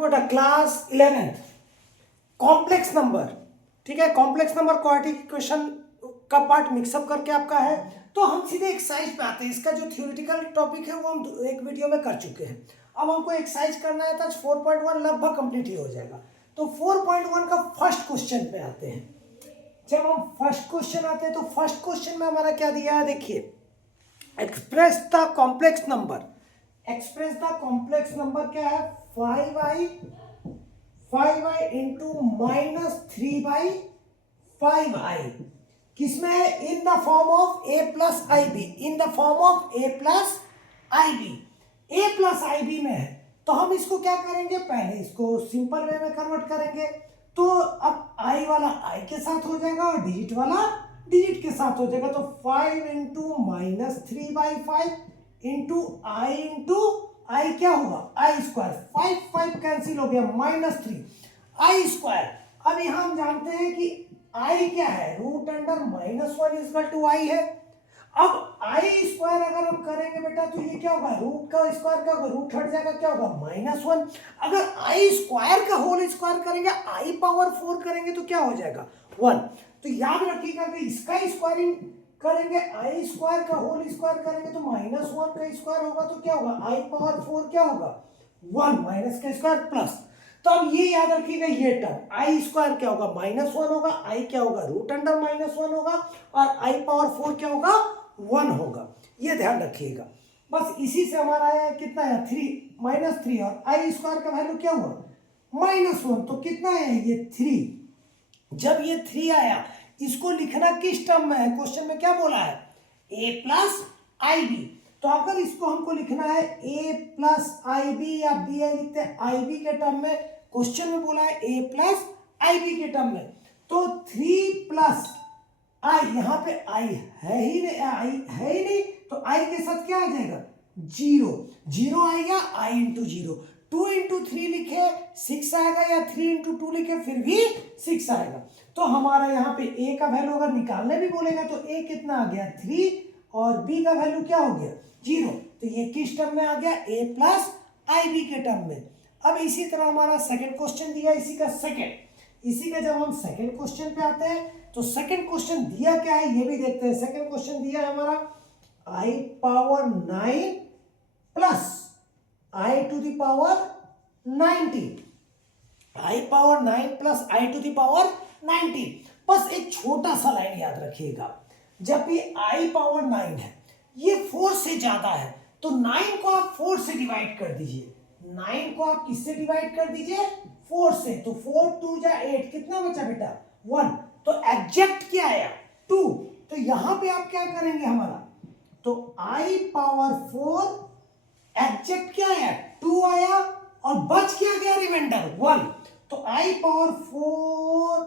बेटा class 11th complex number, ठीक है। कॉम्प्लेक्स नंबर क्वाड्रेटिक इक्वेशन का पार्ट मिक्सअप करके आपका है। तो हम सीधे एक्सरसाइज पे आते हैं। इसका जो थ्योरेटिकल टॉपिक है वो हम एक वीडियो में कर चुके हैं। अब हमको एक्सरसाइज करना है तो 4.1 लगभग कंप्लीट ही हो जाएगा। तो 4.1 का फर्स्ट क्वेश्चन पे आते हैं। जब हम फर्स्ट क्वेश्चन आते हैं तो फर्स्ट क्वेश्चन में हमारा क्या दिया है, देखिए, express the complex number. Express the complex number क्या है, 5i इंटू -3/5i किसमें है, in the form of a plus i b, in the form of a plus i b, a plus i b में है। तो हम इसको क्या करेंगे, पहले इसको सिंपल वे में कन्वर्ट करेंगे। तो अब i वाला i के साथ हो जाएगा और डिजिट वाला डिजिट के साथ हो जाएगा। तो 5 इंटू -3/5 इंटू आई क्या होगा, आई स्क्वायर। 5 कैंसिल हो गया, -3 आई स्क्वायर। अब यहां हम जानते हैं कि आई क्या है, रूट अंडर -1 इक्वल टू आई है। अब आई स्क्वायर अगर हम करेंगे बेटा तो ये क्या होगा, रूट का स्क्वायर क्या होगा, रूट हट जाएगा, क्या होगा -1। अगर आई स्क्वायर का होल स्क्वायर करेंगे, आई पावर 4 करेंगे तो क्या हो जाएगा 1। तो याद रखिएगा कि इसका स्क्वायरिंग करेंगे, आई स्क्वायर का होल स्क्वायर करेंगे तो -1 का स्क्वायर होगा तो क्या होगा, आई पावर 4 क्या होगा 1 माइनस का स्क्वायर प्लस। तो अब ये याद रखिएगा, ये टर्म आई स्क्वायर क्या होगा -1 होगा, आई क्या होगा रूट अंडर -1 होगा और आई पावर 4 क्या होगा 1 होगा। ये ध्यान रखिएगा। बस इसी से हमारा आया कितना है, 3 और आई स्क्वायर का वैल्यू क्या हुआ -1। तो कितना है ये 3। जब ये 3 आया, इसको लिखना किस टर्म में है, क्वेश्चन में क्या बोला है, a प्लस आई बी। तो अगर इसको हमको लिखना है a प्लस आई बी या बी आई लिखते हैं आई बी के टर्म में, क्वेश्चन में बोला है a प्लस आई बी के टर्म में। तो 3 प्लस आई, यहां पे आई है ही नहीं, आई है ही नहीं, तो आई के साथ क्या आ जाएगा 0, 0 आएगा आई इंटू 0। 2 इंटू 3 लिखे 6 आएगा, या 3 इंटू 2 लिखे फिर भी 6 आएगा। तो हमारा यहाँ पे a का वैल्यू अगर निकालने भी बोलेगा तो a कितना आ गया 3 और b का वैल्यू क्या हो गया 0। तो ये किस टर्म में आ गया, a प्लस आई बी के टर्म में। अब इसी तरह हमारा सेकंड क्वेश्चन दिया, इसी का जब हम सेकंड क्वेश्चन पे आते हैं तो सेकंड क्वेश्चन दिया क्या है ये भी देखते हैं। सेकंड क्वेश्चन दिया है हमारा i power 9 plus i to the power 90, i power 9 plus i to the power 90। बस एक छोटा सा लाइन याद रखिएगा, जब भी i पावर 9 है ये 4 से ज्यादा है तो 9 को आप 4 से डिवाइड कर दीजिए। 9 को आप किससे डिवाइड कर दीजिए, 4 से। तो 4 2 जा 8, कितना बचा बेटा 1। तो एग्जैक्ट क्या आया 2। तो यहां पे आप क्या करेंगे हमारा, तो i पावर 4 एग्जैक्ट क्या आया 2 आया और बच क्या गया रिमाइंडर 1। तो i power 4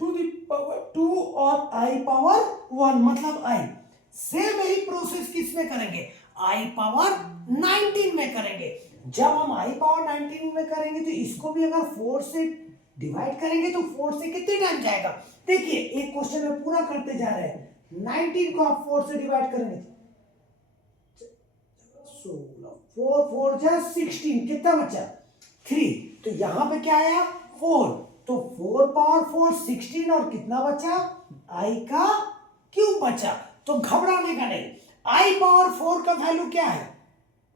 to the power 2 और i पावर 1 मतलब i। सेम यही प्रोसेस किस में करेंगे, i पावर 19 में करेंगे। जब हम i पावर 19 में करेंगे तो इसको भी अगर 4 से डिवाइड करेंगे तो 4 से कितने टाइम जाएगा, देखिए एक क्वेश्चन में पूरा करते जा रहे हैं। 19 को आप 4 से डिवाइड करेंगे 16, 4 4 जा 16, कितना बचा 3। तो यहां पे क्या आया 4, तो 4 पावर 4 16 और कितना बचा i का क्यूब बचा। तो घबराने का नहीं, i पावर 4 का वैल्यू क्या है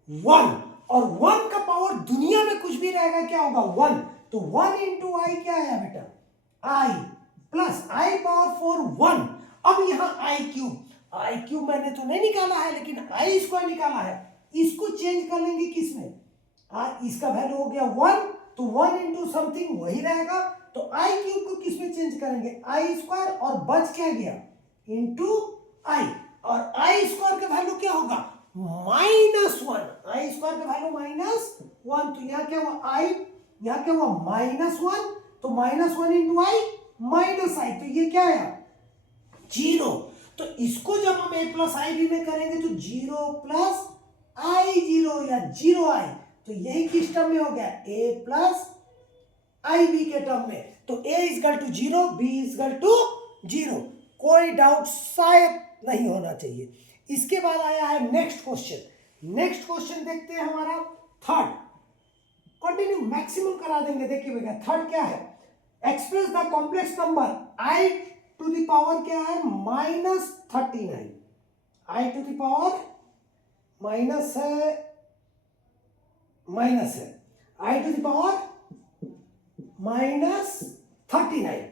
1 और 1 का पावर दुनिया में कुछ भी रहेगा क्या होगा 1। तो 1 इंटू आई क्या आया बेटा i प्लस आई पावर 4 1। अब यहां आई क्यूब मैंने तो नहीं निकाला है लेकिन आई स्क्वायर निकाला है, इसको चेंज कर लेंगे किसमें, इसका वैल्यू हो गया 1 तो 1 इंटू समथिंग वही रहेगा। तो आई क्यूब को किसमें चेंज करेंगे आई स्क्वायर और बच क्या गया इंटू आई, और आई स्क्वायर का वैल्यू क्या होगा -1। आई स्क्वायर का वैल्यू -1, तो यहां क्या हुआ आई, यहां क्या हुआ -1, तो -1 इंटू आई माइनस आई, तो ये क्या आया 0। तो इसको जब हम a प्लस आई बी में करेंगे तो 0 प्लस आई 0 या 0 आई, तो यही किस टर्म में हो गया a प्लस आई बी के टर्म में। तो a equal to 0, b equal to 0, कोई डाउट शायद नहीं होना चाहिए। इसके बाद आया है नेक्स्ट क्वेश्चन। नेक्स्ट क्वेश्चन देखते हैं हमारा थर्ड कंटिन्यू मैक्सिमम करा देंगे। देखिए भैया थर्ड क्या है, express the complex number i to the power क्या है -39, i to the power minus है i to the power -39,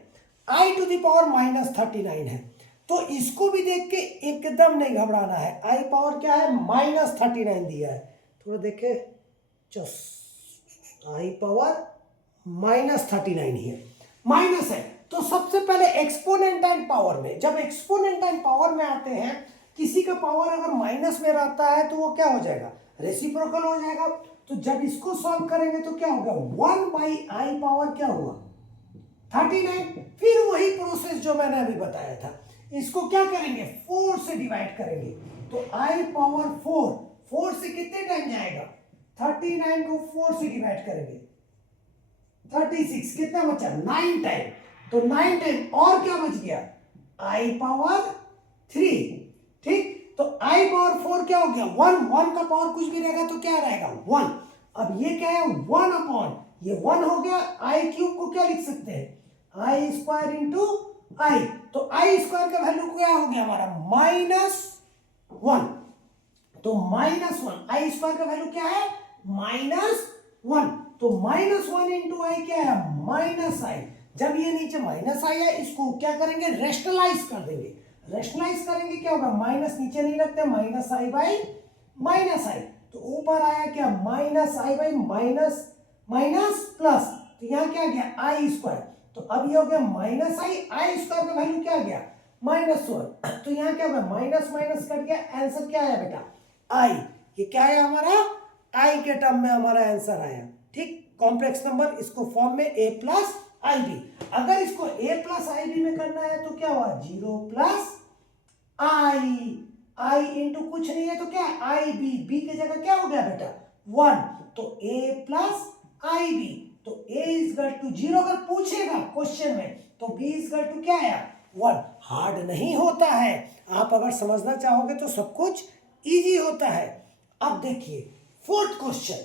i to the power -39 है। तो इसको भी देख के एकदम नहीं घबराना है, आई पावर क्या है -39 दिया है, थोड़ा देखे जस आई पावर -39 ही है, माइनस है। तो सबसे पहले एक्सपोनेंटाइल पावर में, जब एक्सपोनेंटाइल पावर में आते हैं किसी का पावर अगर माइनस में रहता है तो वो क्या हो जाएगा, रेसिप्रोकल हो जाएगा। तो जब इसको सॉल्व करेंगे तो क्या होगा, 1/i पावर क्या हुआ 39। फिर वही प्रोसेस जो मैंने अभी बताया था, इसको क्या करेंगे 4 से डिवाइड करेंगे, तो i पावर 4 से कितने टाइम जाएगा, 39 को 4 से डिवाइड करेंगे 36, कितना बचा 9 टाइम, तो 9 टाइम और क्या बच गया i पावर 3, ठीक। तो i पावर 4 क्या हो गया 1 का पावर कुछ भी रहेगा तो क्या रहेगा 1। अब ये क्या है 1 अपॉन ये 1 हो गया, i क्यूब को क्या लिख सकते हैं i स्क्वायर इंटू i, तो i स्क्वायर का वैल्यू क्या हो गया हमारा -1, तो -1 i स्क्वायर का वैल्यू क्या है -1, तो -1 इंटू आई क्या है -i। जब ये नीचे माइनस आया इसको क्या करेंगे रेशनलाइज कर देंगे, रेशनलाइज करेंगे क्या होगा माइनस नीचे नहीं रखते -i बाई -i, तो ऊपर आया क्या -i बाई माइनस प्लस, तो यहाँ क्या गया i स्क्वायर, तो अब ये हो गया -i स्क्वायर का वैल्यू क्या गया -1, तो यहाँ क्या होगा माइनस माइनस कट गया, आंसर क्या आया बेटा i, ये क्या है हमारा i के टर्म में हमारा आंसर आया, ठीक। कॉम्प्लेक्स नंबर इसको फॉर्म में a प्लस ib, अगर इसको a प्लस ib में करना है तो क्या हुआ 0 प्लस i इंटू कुछ नहीं है तो क्या है ib, b की जगह क्या हो गया बेटा 1, तो a प्लस ib, तो a इज इक्वल टू 0 अगर पूछेगा क्वेश्चन में तो b इज इक्वल टू क्या आया 1। हार्ड नहीं होता है, आप अगर समझना चाहोगे तो सब कुछ इजी होता है। अब देखिए फोर्थ क्वेश्चन,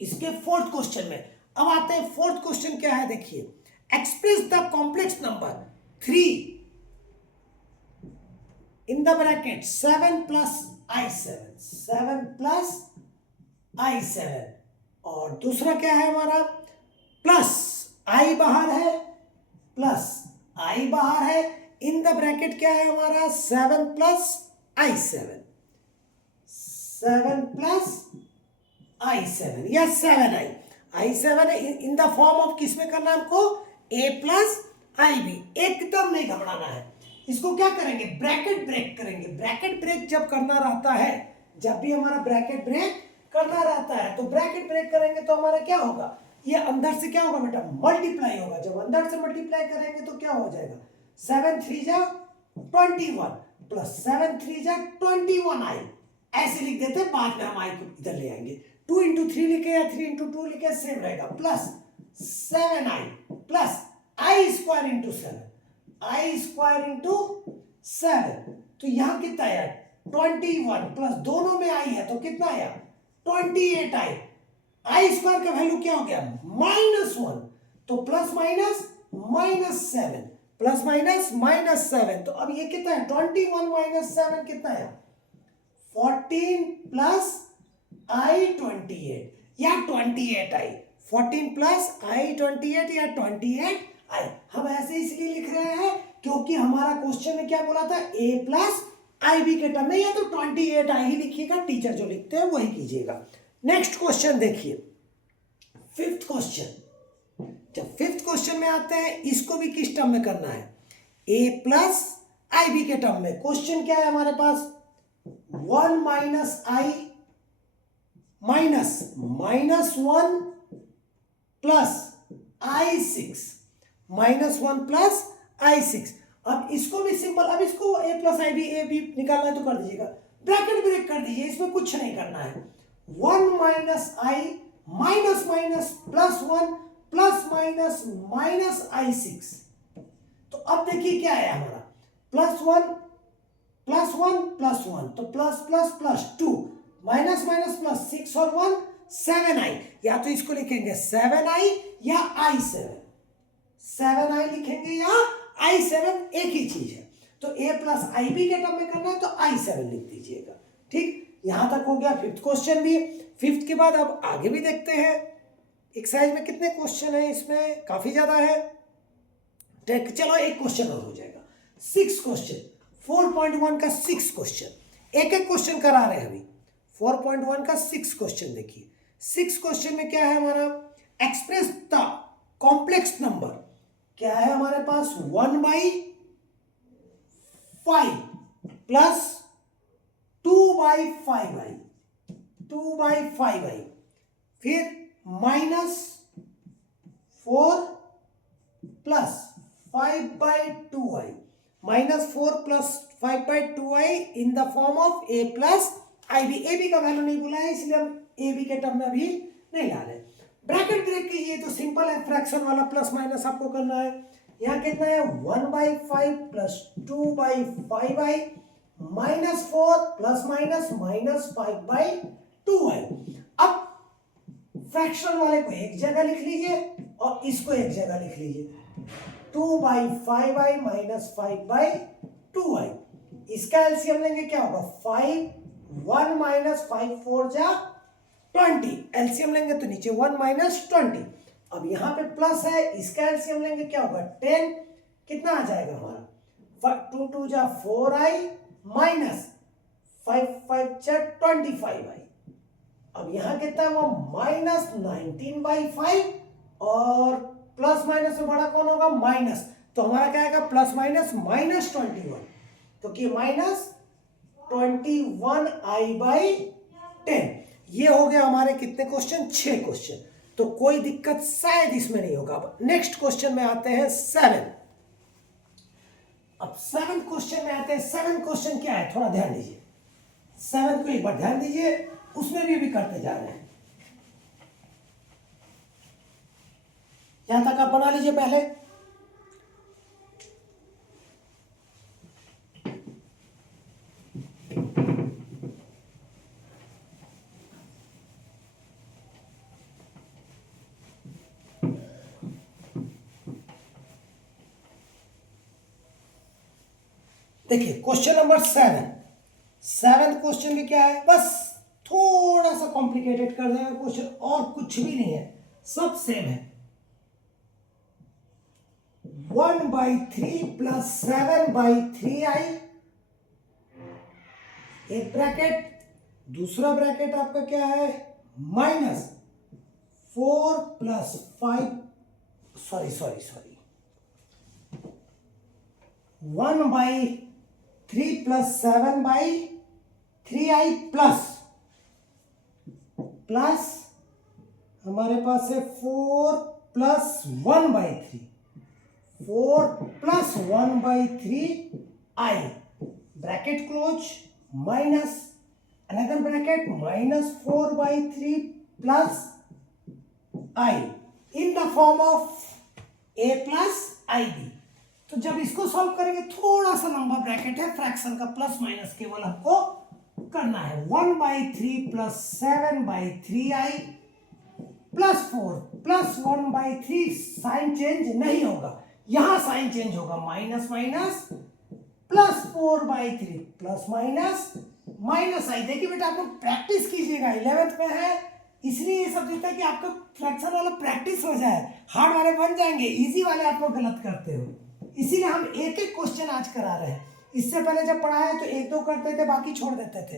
इसके फोर्थ क्वेश्चन में अब आते हैं। फोर्थ क्वेश्चन क्या है देखिए, express the complex number 3 in the bracket 7 plus i7 और दूसरा क्या है हमारा प्लस i बाहर है इन द ब्रैकेट क्या है हमारा 7 प्लस i7 या 7i7 in the form of किस में करना है हमको a प्लस ib, एकदम नहीं घबराना है। इसको क्या करेंगे ब्रैकेट ब्रेक करेंगे, ब्रैकेट ब्रेक जब करना रहता है, जब भी हमारा ब्रैकेट ब्रेक करना रहता है तो ब्रैकेट ब्रेक करेंगे तो हमारा क्या होगा, ये अंदर से क्या होगा बेटा मल्टीप्लाई होगा, जब अंदर से मल्टीप्लाई करेंगे तो क्या हो जाएगा 7 3 जा 21 प्लस 7 3 जा 21i, ऐसे लिख देते हैं, बाद में हम i को इधर ले आएंगे, 2 इंटू 3 लिखे या 3 इंटू 2 लिखे सेम रहेगा, plus 7i plus i square into 7, तो यहां कितना आया 21 प्लस दोनों में i है तो कितना आया 28i, i स्क्वायर का वैल्यू क्या हो गया -1, तो प्लस माइनस -7 प्लस माइनस -7, तो अब ये कितना है 21 माइनस 7 कितना है 14 प्लस i28 या 28i, 14 प्लस i28 या 28i। हम ऐसे इसलिए लिख रहे हैं क्योंकि हमारा क्वेश्चन में क्या बोला था a प्लस ib के टर्म में, या तो 28i ही लिखिएगा, टीचर जो लिखते हैं वही कीजिएगा। नेक्स्ट क्वेश्चन देखिए, फिफ्थ क्वेश्चन। जब फिफ्थ क्वेश्चन में आते हैं इसको भी किस टर्म में करना है a प्लस ib के टर्म में। क्वेश्चन क्या है हमारे पास 1 minus i minus -1 plus i6 -1 plus i6। अब इसको भी सिंपल, अब इसको a प्लस i b निकालना है तो कर दीजिएगा, ब्रैकेट ब्रेक कर दीजिए, इसमें कुछ नहीं करना है। 1 minus i minus minus plus 1 plus minus minus i6, तो अब देखिए क्या है हमारा +1 +1 +1, तो plus plus plus 2 minus minus plus 6 और 1 7i, या तो इसको लिखेंगे 7i या i7, 7i लिखेंगे या i7, एक ही चीज है। तो a प्लस आई बी के टर्म में करना है तो i7 लिख दीजिएगा। ठीक, यहां तक हो गया फिफ्थ क्वेश्चन भी। फिफ्थ के बाद अब आगे भी देखते हैं। एक्सरसाइज में कितने क्वेश्चन है, इसमें काफी ज्यादा है। चलो एक क्वेश्चन और हो जाएगा। सिक्स क्वेश्चन, 4.1 का 6 क्वेश्चन, एक एक क्वेश्चन करा रहे हैं अभी। 4.1 का 6 क्वेश्चन देखिए। 6 क्वेश्चन में क्या है हमारा, एक्सप्रेस द कॉम्प्लेक्स नंबर, क्या है हमारे पास 1/5 प्लस 2/5i, 2/5i, फिर -4 plus 5/2i, -4 plus 5/2i in the form of a plus i b. A B का वैल्यू नहीं बोला है इसलिए हम ए बी के टर्म में अभी नहीं ला रहे। ब्रैकेट ब्रेक कीजिए तो सिंपल है, फ्रैक्शन वाला प्लस माइनस आपको करना है। यहाँ कितना है 1/5 plus 2/5i -4 plus minus -5/2i। अब फ्रैक्शन वाले को एक जगह लिख लीजिए और इसको एक जगह लिख लीजिए, 2/5i माइनस 5/2i। इसका एलसीएम लेंगे क्या होगा 5, 1 माइनस 5 4 जा 20, एलसीएम लेंगे तो नीचे 1 माइनस 20। अब यहाँ पे प्लस है, इसका एलसीएम लेंगे क्या होगा 10, कितना आ जाएगा हमारा 2 2 जा 4i माइनस 5 5 जा 25i। अब यहाँ कितना है वो -19/5 और प्लस माइनस में बड़ा कौन होगा माइनस, तो हमारा क्या आएगा प्लस माइनस -21, तो कि -21i/10। ये हो गया हमारे कितने क्वेश्चन, 6 क्वेश्चन। तो कोई दिक्कत शायद इसमें नहीं होगा। अब नेक्स्ट क्वेश्चन में आते हैं 7। अब 7 क्वेश्चन में आते हैं। 7 क्वेश्चन क्या है थोड़ा ध्यान दीजिए, 7 को एक बार ध्यान दीजिए, उसमें भी करते जा रहे हैं। यहां तक आप बना लीजिए पहले। देखिए क्वेश्चन नंबर 7, 7th क्वेश्चन में क्या है, बस थोड़ा सा कॉम्प्लिकेटेड कर देगा क्वेश्चन, और कुछ भी नहीं है, सब सेम है। 1/3 प्लस 7/3i, एक ब्रैकेट, दूसरा ब्रैकेट आपका क्या है -4 plus 5, sorry 1/3 plus 7/3i plus हमारे पास है 4 plus 1/3, 4 plus 1/3i, bracket close, minus another bracket -4/3 plus i in the form of a plus i b. तो जब इसको सॉल्व करेंगे थोड़ा सा लंबा ब्रैकेट है, फ्रैक्शन का प्लस माइनस केवल हमको करना है। 1/3 plus 7/3i plus 4 plus 1/3, sign change नहीं होगा, यहां साइन चेंज होगा, minus minus plus 4/3 plus minus minus i. देखिए बेटा आपको प्रैक्टिस कीजिएगा, 11th में है इसलिए ये सब देता है कि आपका फ्रैक्शन वाला प्रैक्टिस हो जाए, हार्ड वाले बन जाएंगे, इजी वाले आप लोग गलत करते हो, इसीलिए हम एक एक क्वेश्चन आज करा रहे हैं। इससे पहले जब पढ़ाया तो 1-2 करते थे, बाकी छोड़ देते थे।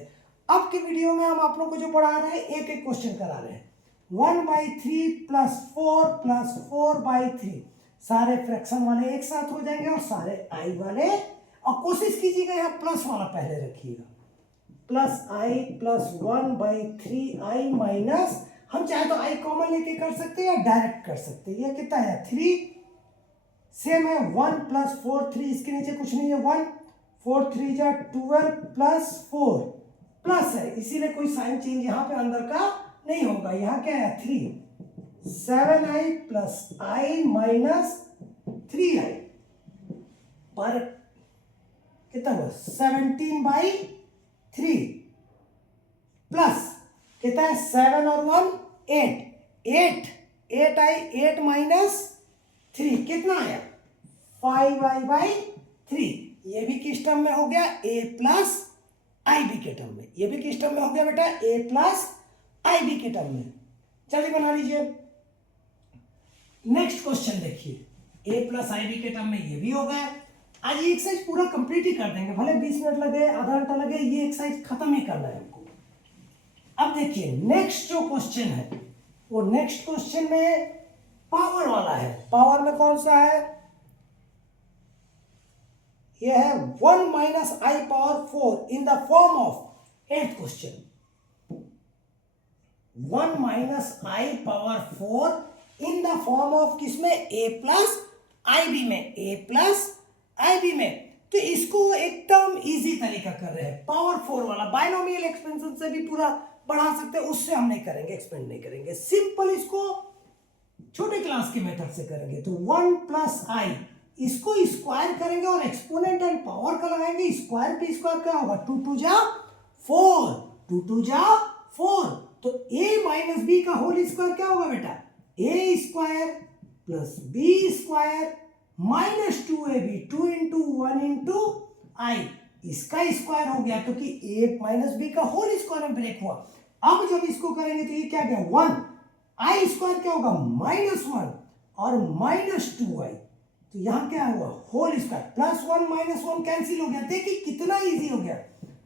अब की वीडियो में हम आप लोग को जो पढ़ा रहे हैं एक एक क्वेश्चन करा रहे हैं। 1/3 प्लस 4 प्लस 4/3, सारे फ्रैक्शन वाले एक साथ हो जाएंगे और सारे आई वाले, और कोशिश कीजिएगा यहाँ प्लस वाला पहले रखिएगा, प्लस आई प्लस 1/3i माइनस, हम चाहे तो आई कॉमन लेके कर सकते हैं या डायरेक्ट कर सकते हैं। ये कितना है 3, सेम है 1 प्लस 4 3, इसके नीचे कुछ नहीं है 1, 4 3 जा 12 प्लस 4 प्लस है, इसीलिए कोई साइन चेंज यहाँ पे अंदर का नहीं होगा। यहाँ क्या है 3, 7i plus i minus 3i पर कितना हुआ 17/3 प्लस कितना है 7 और 1 8 8 आई 8 माइनस 3 कितना आया 5i/3। ये भी किस टर्म में हो गया a प्लस आई बी के टर्म में। ये भी किस टर्म में हो गया बेटा a प्लस आई बी के टर्म में। चलिए बना लीजिए। नेक्स्ट क्वेश्चन देखिए a प्लस आई बी के टर्म में ये भी हो गया। आज ये एक्सरसाइज पूरा कंप्लीट ही कर देंगे, भले 20 मिनट लगे आधा घंटा लगे, ये एक्सरसाइज खत्म ही करना है हमको। अब देखिए नेक्स्ट जो क्वेश्चन है वो नेक्स्ट क्वेश्चन में पावर वाला है। पावर में कौन सा है, ये है 1 minus I power 4 in the form of 8th question. 1 minus I power 4 in the form of किसमें a प्लस आई बी में, a प्लस आई बी में। तो इसको एकदम इजी तरीका कर रहे हैं, पावर 4 वाला बाइनोमियल एक्सपेंशन से भी पूरा बढ़ा सकते हैं, उससे हम नहीं करेंगे, एक्सपेंड नहीं करेंगे, सिंपल इसको छोटे क्लास के मेथड से करेंगे। तो 1 प्लस आई इसको स्क्वायर करेंगे और एक्सपोनेंट एंड पावर का लगाएंगे, स्क्वायर पे स्क्वायर क्या होगा 2 2 जा 4, 2 2 जा 4। तो a माइनस बी का होल स्क्वायर क्या होगा बेटा a square plus b square minus 2ab 2 into 1 into i, इसका स्क्वायर हो गया क्योंकि a माइनस बी का होल स्क्वायर में ब्रेक हुआ। अब जब इसको करेंगे तो ये क्या गया 1, आई स्क्वायर क्या होगा -1 और -2i, तो यहां क्या हुआ होल स्क्वायर प्लस 1 -1 कैंसिल हो गया। देखिए कितना इजी हो गया,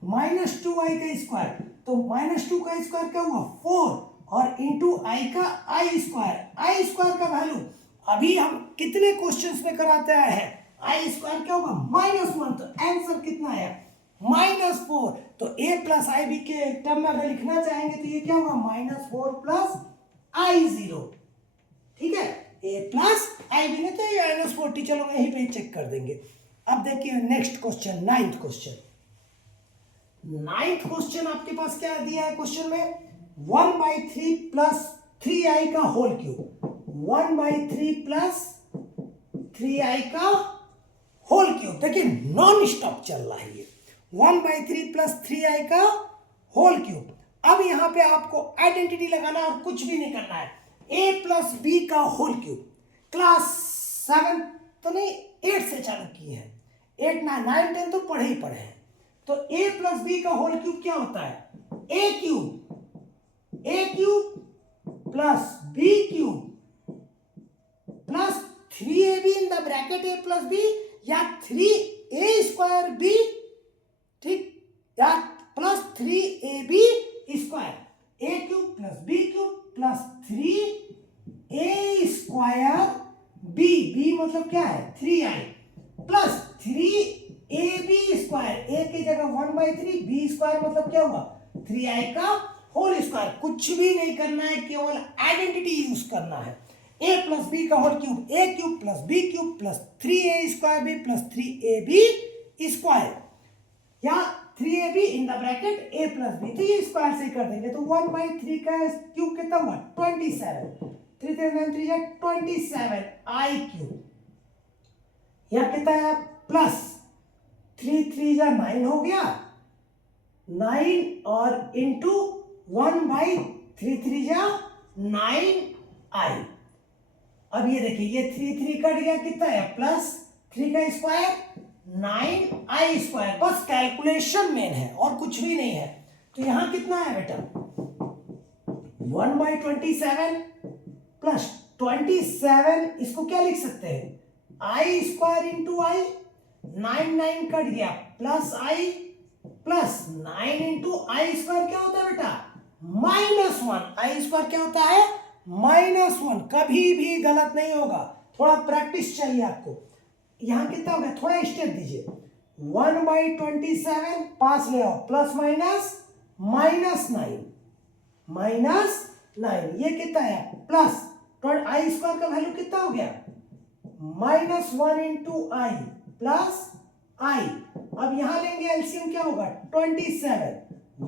-2i का स्क्वायर, तो -2 का स्क्वायर क्या हुआ 4 और इंटू आई का आई स्क्वायर का वैल्यू अभी हम कितने क्वेश्चंस में कराते हैं, आई स्क्वायर क्या होगा -1, तो आंसर कितना आया -4। तो a प्लस आई बी के टर्म में अगर लिखना चाहेंगे तो ये क्या होगा -4 प्लस i0, ठीक है, a प्लस आई बी में तो ये -40, चलो यहीं पे चेक कर देंगे। अब देखिए next question 9th question. 9th question आपके पास क्या दिया है क्वेश्चन में 1/3 प्लस 3i का होल क्यूब, 1/3 प्लस 3i का होल क्यूब। देखिए नॉन स्टॉप चल रहा है ये 1/3 प्लस 3i का होल क्यूब। अब यहां पे आपको आइडेंटिटी लगाना और कुछ भी नहीं करना है, a प्लस बी का होल क्यूब। क्लास 7 तो नहीं 8 से चालू किए हैं, 8 9 10 तो पढ़े ही पढ़े हैं। तो a प्लस बी का होल क्यूब क्या होता है a cube plus b cube plus 3ab in the bracket a plus b या 3a स्क्वायर b, ठीक, या plus 3ab square, a cube plus b cube plus 3a square b मतलब क्या है 3i plus 3ab square, a की जगह 1/3, b square मतलब क्या हुआ 3i का होल स्क्वायर। कुछ भी नहीं करना है, केवल आइडेंटिटी यूज करना है। a प्लस बी का whole cube a cube plus b cube plus 3a square b plus 3ab square या 3ab in the bracket a plus b, तो ये स्क्वायर से कर देंगे। तो 1/3 का क्यूब कितना हुआ 27, 3 3 9 3 27 i क्यूब, या कितना है प्लस 3 3 जा 9 हो गया 9 और इंटू 1/3 3 जा 9i। अब ये देखिए ये 3 3 कट गया, कितना है प्लस 3 का स्क्वायर 9i स्क्वायर। बस कैलकुलेशन मेन है और कुछ भी नहीं है। तो यहां कितना है बेटा 1/27 प्लस 27, इसको क्या लिख सकते हैं i square into i, 9 cut गया plus i plus 9 into i square क्या होता है बेटा -1, आई स्क्वायर क्या होता है -1। कभी भी गलत नहीं होगा, थोड़ा प्रैक्टिस चाहिए आपको। यहां कितना हो गया थोड़ा स्टेप दीजिए, 1/27 पास ले आओ प्लस -9, ये कितना है प्लस आई स्क्वायर का वैल्यू कितना हो गया -1 इंटू आई प्लस आई। अब यहां लेंगे एलसीएम क्या होगा 27,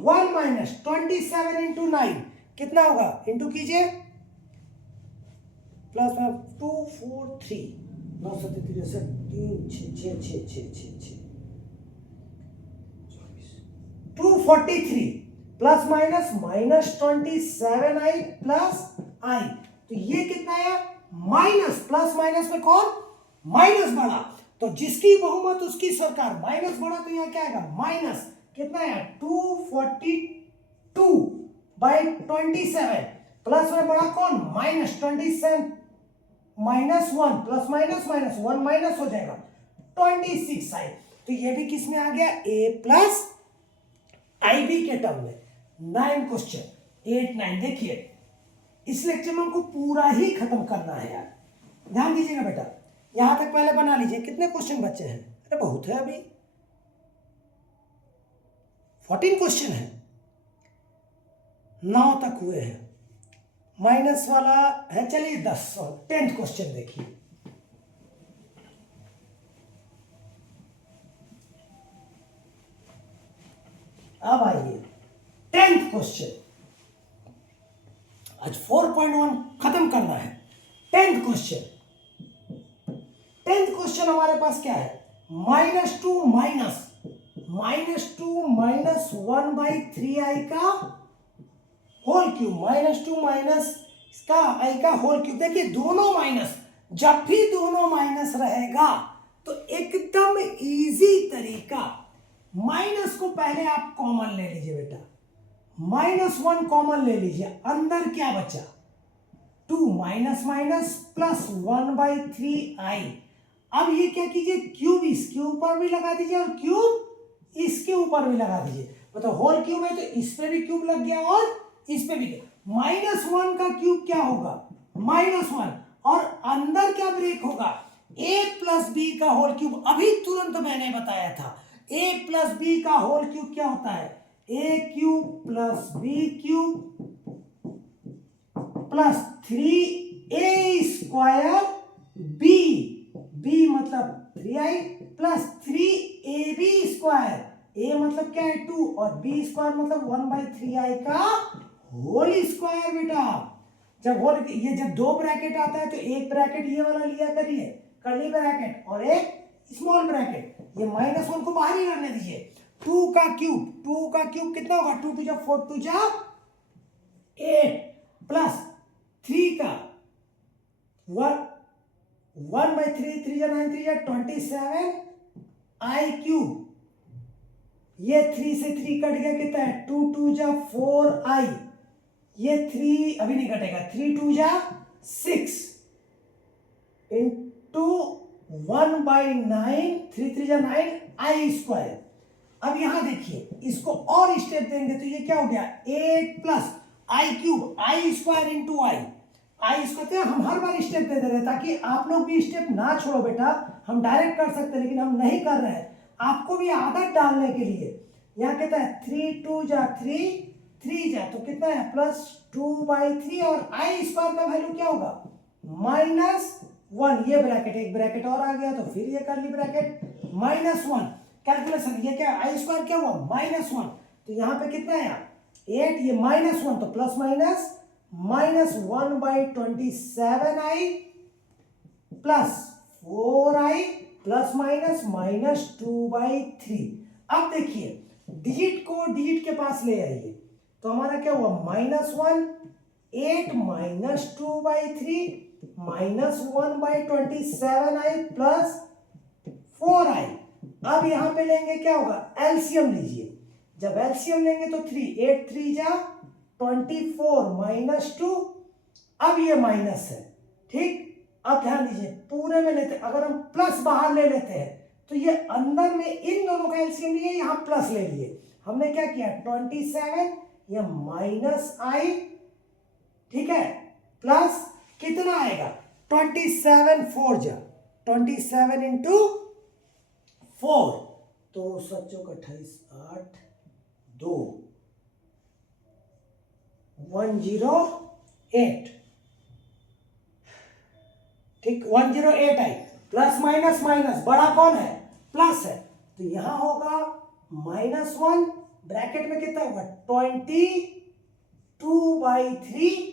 1 माइनस 27 इंटू 9 कितना होगा, इंटू कीजिए plus 2 4 3 9 7 3 6 6 6 6 6 243 plus minus -27i plus i, तो ये कितना है माइनस, प्लस माइनस में कौन माइनस बढ़ा, तो जिसकी बहुमत उसकी सरकार, माइनस बढ़ा तो यहाँ क्या आएगा माइनस कितना है 242/27, प्लस में बढ़ा कौन -27 -1 प्लस माइनस माइनस 1 माइनस हो जाएगा 26 आई, तो ये भी किस में आ गया a प्लस आई बी के टर्म में। 9 क्वेश्चन 8 9 देखिए इस लेक्चर में हमको पूरा ही खत्म करना है यार, ध्यान दीजिएगा बेटा, यहां तक पहले बना लीजिए। कितने क्वेश्चन बचे हैं, अरे बहुत है, अभी 14 क्वेश्चन है, 9 तक हुए हैं, माइनस वाला है, चलिए 10th क्वेश्चन देखिए। अब आइए 10th क्वेश्चन, आज 4.1 खत्म करना है। 10th क्वेश्चन हमारे पास क्या है -2 माइनस 1/3i का होल क्यूब, -2 माइनस इसका i का होल क्यूब। देखिए दोनों माइनस, जब भी दोनों माइनस रहेगा तो एकदम इजी तरीका, माइनस को पहले आप कॉमन ले लीजिए बेटा, -1 कॉमन ले लीजिए, अंदर क्या बचा 2 माइनस माइनस प्लस 1/3i। अब ये क्या कीजिए क्यूब इसके ऊपर भी लगा दीजिए और क्यूब इसके ऊपर भी लगा दीजिए, मतलब होल क्यूब है तो इस पे भी क्यूब लग गया और इस पे भी। -1 का क्यूब क्या होगा -1, और अंदर क्या ब्रेक होगा a प्लस बी का होल क्यूब। अभी तुरंत मैंने बताया था a प्लस बी का होल क्यूब क्या होता है a cube plus b cube plus 3a² b मतलब 3i प्लस 3ab², a मतलब क्या है 2 और b² मतलब 1/3i का होल स्क्वायर। बेटा जब होल, ये जब 2 ब्रैकेट आता है तो एक ब्रैकेट ये वाला लिया करिए कर्ली ब्रैकेट और एक स्मॉल ब्रैकेट, ये -1 को बाहर ही रहने दीजिए। 2 का क्यूब कितना होगा 2 2 4 2 8 प्लस 3 का 1/3 3 9 3 27 i क्यूब, ये 3 से 3 कट गया कितना है 2 2 4i, ये 3 अभी नहीं कटेगा 3 2 6 इंटू 1/9 3 3 9i²। अब यहां देखिए इसको और स्टेप देंगे तो ये क्या हो गया 8 plus i cube i² into i इसको हम हर बार स्टेप दे दे रहे हैं ताकि आप लोग भी स्टेप ना छोड़ो बेटा, हम डायरेक्ट कर सकते हैं लेकिन हम नहीं कर रहे हैं, आपको भी आदत डालने के लिए। यहाँ कहता है 3 2 3 तो कितना है +2/3 और i² का वैल्यू क्या होगा -1, ये ब्रैकेट एक ब्रैकेट और आ गया तो फिर ये करली ब्रैकेट -1 कैलकुलेशन, ये क्या i² क्या हुआ -1, तो यहाँ पे कितना है 8, ये -1 तो plus minus -1/27i plus 4i plus minus -2/3। अब देखिए डिजिट को डिजिट के पास ले आइए तो हमारा क्या हुआ -1 8 -2/3 -1/27i प्लस 4i। अब यहां पे लेंगे क्या होगा एलसीएम लीजिए, जब एलसीएम लेंगे तो 3 8 3 24 -2, अब ये माइनस है ठीक। अब ध्यान दीजिए पूरे में लेते, अगर हम प्लस बाहर ले लेते हैं तो ये अंदर में इन दोनों का एलसीएम लिए, यहां प्लस ले लिए, हमने क्या किया 27 ये -i ठीक है प्लस कितना आएगा 27 4 27 इंटू 4 तो 7 चौक 28 8 2 108 ठीक 108 आई प्लस माइनस माइनस बड़ा कौन है प्लस है तो यहां होगा -1 ब्रैकेट में कितना होगा 22/3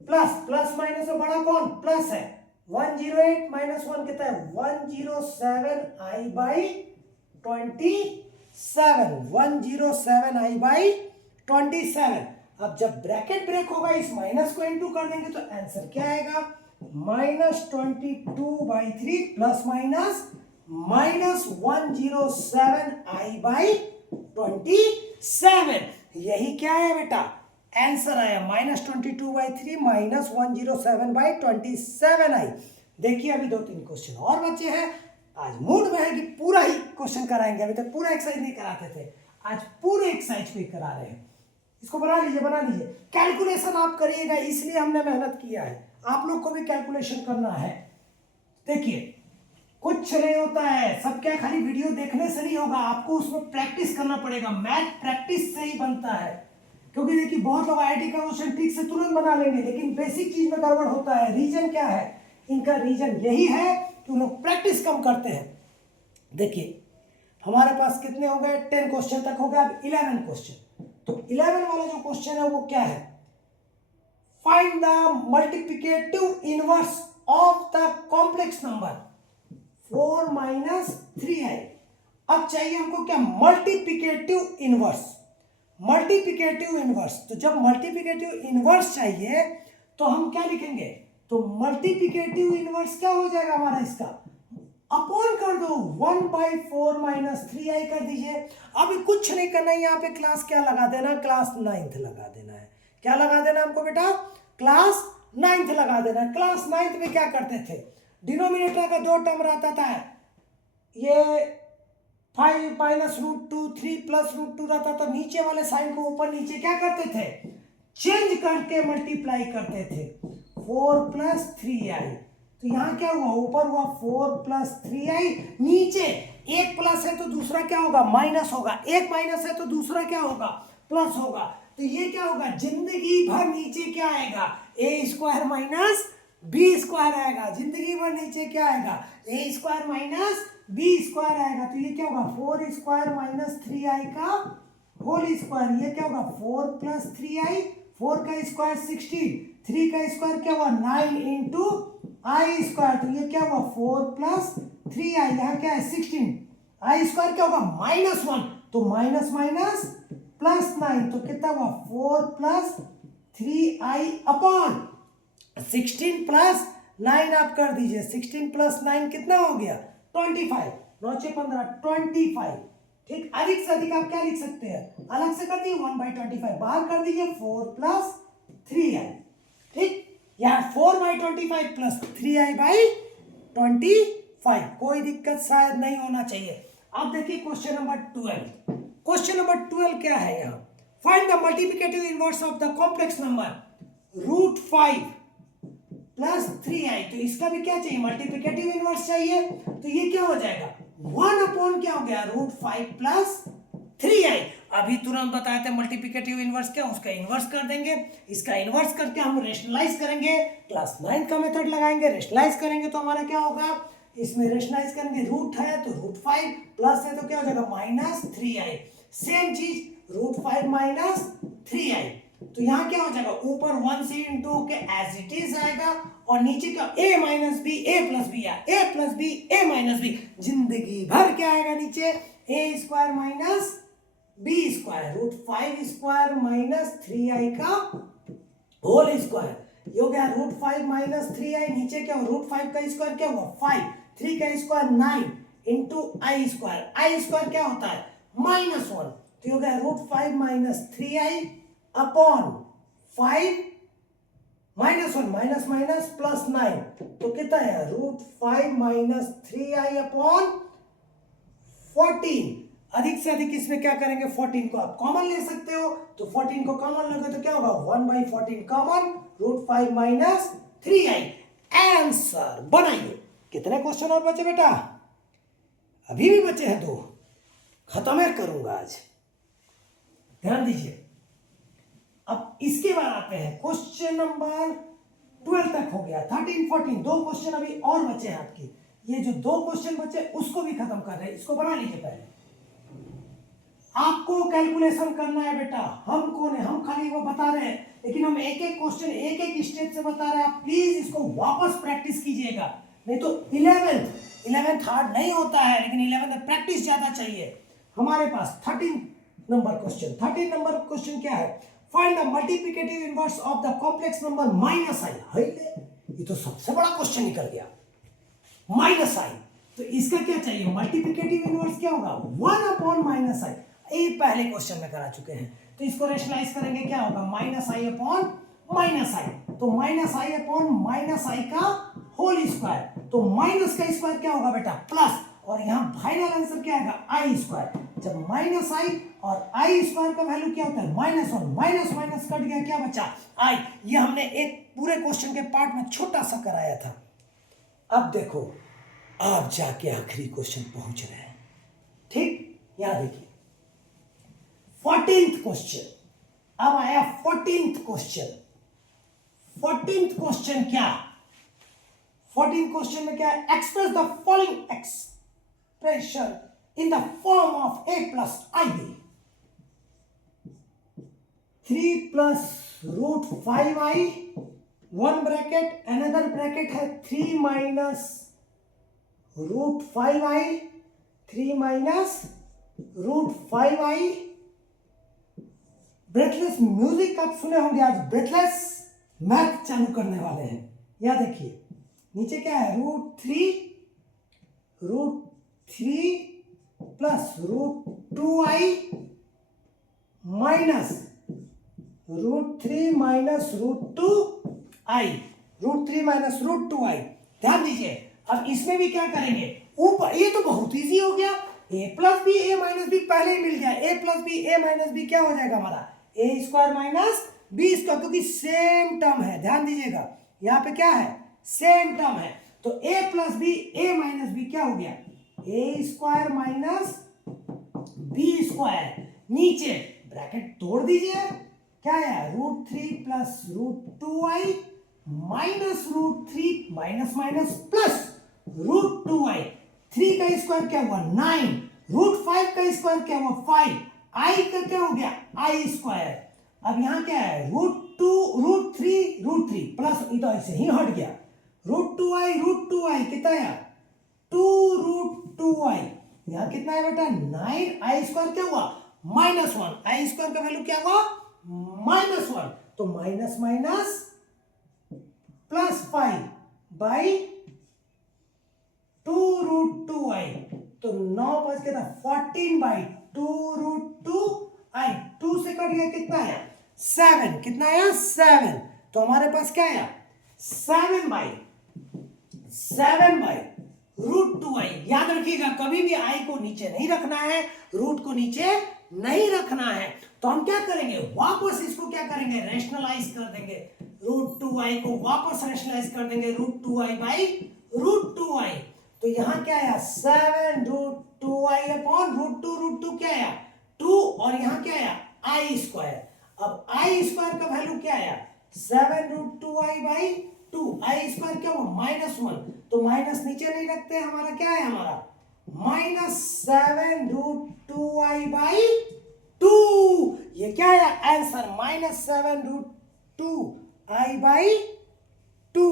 प्लस माइनस में बड़ा कौन प्लस है 108 -1 कितना है 107i/27 107i/27 27। अब जब ब्रैकेट ब्रेक होगा इस माइनस को इनटू कर देंगे तो आंसर क्या आएगा, -22/3 प्लस माइनस -107i/27। यही क्या है बेटा, आंसर आया -22/3 -107/27i। देखिए अभी 2-3 क्वेश्चन और बचे हैं। आज मूड में है कि पूरा ही क्वेश्चन कराएंगे, अभी तक पूरा एक्सरसाइज नहीं कराते थे, आज पूरे एक्सरसाइज को ही करा रहे हैं। इसको बना लीजिए। कैलकुलेशन आप करिएगा, इसलिए हमने मेहनत किया है, आप लोग को भी कैलकुलेशन करना है। देखिए कुछ नहीं होता है, सब क्या खाली वीडियो देखने से नहीं होगा, आपको उसमें प्रैक्टिस करना पड़ेगा। मैथ प्रैक्टिस से ही बनता है, क्योंकि देखिए बहुत लोग आईटी का क्वेश्चन ठीक से तुरंत बना लेंगे, लेकिन बेसिक चीज में गड़बड़ होता है। रीजन क्या है इनका, रीजन यही है कि उन लोग प्रैक्टिस कम करते हैं। देखिए हमारे पास कितने हो गए, 10 क्वेश्चन तक हो गया, अब 11 क्वेश्चन। तो 11 वाला जो क्वेश्चन है वो क्या है, find the multiplicative inverse of the complex number 4 - 3i। अब चाहिए हमको क्या, मल्टीप्लिकेटिव इनवर्स। मल्टीप्लिकेटिव इनवर्स, तो जब मल्टीप्लिकेटिव इनवर्स चाहिए तो हम क्या लिखेंगे, तो मल्टीप्लिकेटिव इनवर्स क्या हो जाएगा हमारा, इसका अपॉन कर दो 1/4 - 3i कर दीजिए। अभी कुछ नहीं करना है, यहाँ पे क्लास क्या लगा देना, क्लास 9th लगा देना है। क्या लगा देना हमको बेटा, क्लास 9th लगा देना है। क्लास 9th में क्या करते थे, डिनोमिनेटर का 2 टर्म रहता था, ये 5 - √2 3 + √2 रहता था। नीचे वाले साइन को ऊपर नीचे क्या करते थे, चेंज करके मल्टीप्लाई करते थे, 4 + 3i। तो यहाँ क्या हुआ, ऊपर हुआ 4 + 3i, नीचे एक प्लस है तो दूसरा क्या होगा, माइनस होगा, एक माइनस है तो दूसरा क्या होगा, प्लस होगा। तो ये क्या होगा, जिंदगी भर नीचे क्या आएगा, a² - b² आएगा। जिंदगी भर नीचे क्या आएगा, a² - b² आएगा। तो ये क्या होगा, 4² - 3i का होल स्क्वायर। ये क्या होगा, 4 + 3i, 4 का स्क्वायर 16, 3 का स्क्वायर क्या हुआ 9 × i²। तो ये क्या हुआ 4 + 3i, यहाँ क्या है 16, i² क्या होगा -1, तो माइनस माइनस +9, तो कितना हुआ 4 + 3i अपॉन 16 + 9 आप कर दीजिए, 16 + 9 कितना हो गया 25, 9 × 15 25। ठीक, अधिक से अधिक आप क्या लिख सकते हैं, अलग से कर दिए 1/25, बाहर कर दीजिए 4 + 3i। ठीक, यहाँ 4/25 + 3i/25, कोई दिक्कत शायद नहीं होना चाहिए। अब देखिए क्वेश्चन नंबर 12। क्वेश्चन नंबर 12 क्या है, यहाँ find the multiplicative inverse of the complex number √5 + 3i। तो इसका भी क्या चाहिए, मल्टीप्लिकेटिव इनवर्स चाहिए। तो ये क्या हो जाएगा, 1 क्या हो गया, √5 + 3i। अभी तुरंत बताए थे मल्टीप्लिकेटिव इनवर्स क्या, उसका इनवर्स कर देंगे। इसका इनवर्स करके हम रेशनलाइज करेंगे, क्लास 9 का मेथड लगाएंगे, रेशनलाइज करेंगे तो हमारा क्या होगा, इसमें रेशनलाइज करेंगे, रूट है तो √5, प्लस है तो क्या हो जाएगा -3i। सेम चीज √5 - 3i। तो यहाँ क्या हो जाएगा, ऊपर 1 से इंटू के एज इट इज आएगा, और नीचे का a - b a + b या a + b a - b। जिंदगी भर क्या आएगा नीचे, a² - b², √5² - 3i का होल स्क्वायर। ये हो गया √5 - 3i, नीचे क्या हो, √5 का स्क्वायर क्या हुआ 5, 3 का स्क्वायर 9 × i² क्या होता है -1। तो हो गया √5 - 3i अपॉन 5 -1 माइनस +9, तो कितना है √5 - 3i अपॉन 14। अधिक से अधिक इसमें क्या करेंगे, 14 को आप कॉमन ले सकते हो, तो 14 को कॉमन लोगे तो क्या होगा 1/14 कॉमन, √5 - 3i। आंसर बनाइए। कितने क्वेश्चन और बचे बेटा, अभी भी बचे हैं 2, खत्म करूंगा आज, ध्यान दीजिए। अब इसके बाद आते हैं क्वेश्चन नंबर 12 तक हो गया, 13 14 2 क्वेश्चन अभी और बचे हैं आपके। ये जो 2 क्वेश्चन बचे उसको भी खत्म कर रहे हैं, इसको बना लीजिए। पहले आपको कैलकुलेशन करना है बेटा, हम कौन है, हम खाली वो बता रहे हैं, लेकिन हम एक एक क्वेश्चन एक एक स्टेप से बता रहे हैं। आप प्लीज इसको वापस प्रैक्टिस कीजिएगा, नहीं तो 11th हार्ड नहीं होता है, लेकिन 11th में प्रैक्टिस ज्यादा चाहिए। हमारे पास 13 नंबर क्वेश्चन। 13 नंबर क्वेश्चन क्या है? Find the multiplicative inverse of the complex number minus i. ये तो सबसे बड़ा क्वेश्चन निकल गया, माइनस आई। तो इसका क्या चाहिए? मल्टीप्लिकेटिव इनवर्स क्या होगा? 1 अपॉन माइनस आई। ये पहले क्वेश्चन में करा चुके हैं, तो इसको रेशनलाइज करेंगे, क्या होगा? माइनस आई अपॉन माइनस आई। तो माइनस आई अपॉन माइनस आई का होल स्क्वायर। तो माइनस का स्क्वायर क्या होगा बेटा? प्लस, और यहाँ फाइनल आंसर क्या आएगा? आई स्क्वायर। जब माइनस आई और आई स्क्वायर का वैल्यू क्या होता है? Minus one. Minus minus cut गया, क्या बचा? आई। ये हमने एक पूरे क्वेश्चन के पार्ट में छोटा सा कराया था। अब देखो, आप जाके आखिरी क्वेश्चन पहुंच रहे हैं, ठीक? यहां देखिए 14th क्वेश्चन। अब आया 14th क्वेश्चन। 14th क्वेश्चन क्या? 14th क्वेश्चन में क्या है? Express the following expression in the form of a plus ib। 3 plus root 5i, one bracket, another bracket है 3 minus root 5i, 3 minus root 5i। Breathless music आप सुने होंगे, आज breathless math चालू करने वाले हैं। यह देखिए नीचे क्या है? Root three plus root 2i minus root 3 minus root 2i, root 3 minus root 2i। ध्यान दीजिए, अब इसमें भी क्या करेंगे? ऊपर ये तो बहुत इजी हो गया, a plus b a minus b पहले ही मिल गया। a plus b a minus b क्या हो जाएगा हमारा? a square minus b square, क्योंकि सेम टर्म है। ध्यान दीजिएगा, यहाँ पे क्या है? सेम टर्म है। तो a plus b a minus b क्या हो गया? a square minus b square. नीचे ब्रैकेट तोड़ दीजिए, क्या है? Root 3 plus root 2i minus root 3 minus minus plus root 2i। 3 का स्क्वायर क्या हुआ? 9। रूट 5 का स्क्वायर क्या हुआ? 5। i का क्या हो गया? i square. अब यहां क्या है? रूट 3 प्लस, ये तो ऐसे ही हट गया। रूट 2i कितना है? 2 रूट 2i। यहां कितना है बेटा? 9। i स्क्वायर क्या हुआ? माइनस 1। i स्क्वायर का वैल्यू क्या हुआ? माइनस 1। तो minus minus plus 5 by 2 root 2i। तो 9 बच गया था 14 बाई 2 रूट 2i। 2 से कट गया, कितना आया? 7। कितना आया? 7। तो हमारे पास क्या आया? 7 बाई रूट 2i। याद रखिएगा, कभी भी i को नीचे नहीं रखना है, रूट को नीचे नहीं रखना है। तो हम क्या करेंगे? वापस इसको क्या करेंगे? रेशनलाइज कर देंगे। रूट 2i को वापस रेशनलाइज कर देंगे, root 2i by root 2i। तो यहां क्या आया? 7 रूट 2i अपॉन रूट 2 क्या आया? 2। और यहां क्या आया? i square. अब i स्क्वायर का वैल्यू क्या आया? 7 root 2i by 2। i square क्या हुआ? माइनस 1। तो माइनस नीचे नहीं रखते, हमारा क्या है? हमारा माइनस 7 रूट 2i बाई 2। ये क्या है answer? Minus 7 root 2i by 2।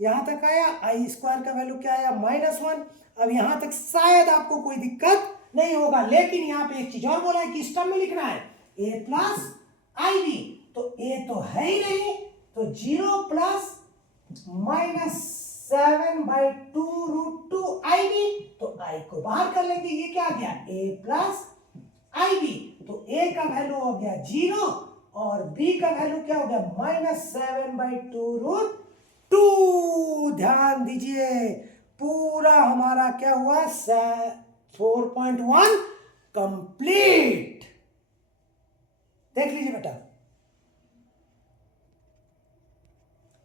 यहां तक आया। आई स्क्वायर का वैल्यू क्या आया? माइनस 1। अब यहां तक शायद आपको कोई दिक्कत नहीं होगा, लेकिन यहां पे एक चीज और बोला है कि इस टर्म में लिखना है a प्लस आई बी। तो a तो है ही नहीं, तो 0 plus minus 7 by 2 root 2ib। तो i को बाहर कर लेंगे, ये क्या आ गया? a plus ib। तो a का वैल्यू हो गया 0 और b का वैल्यू क्या हो गया? Minus 7 by 2 root 2। ध्यान दीजिए, पूरा हमारा क्या हुआ? 4.1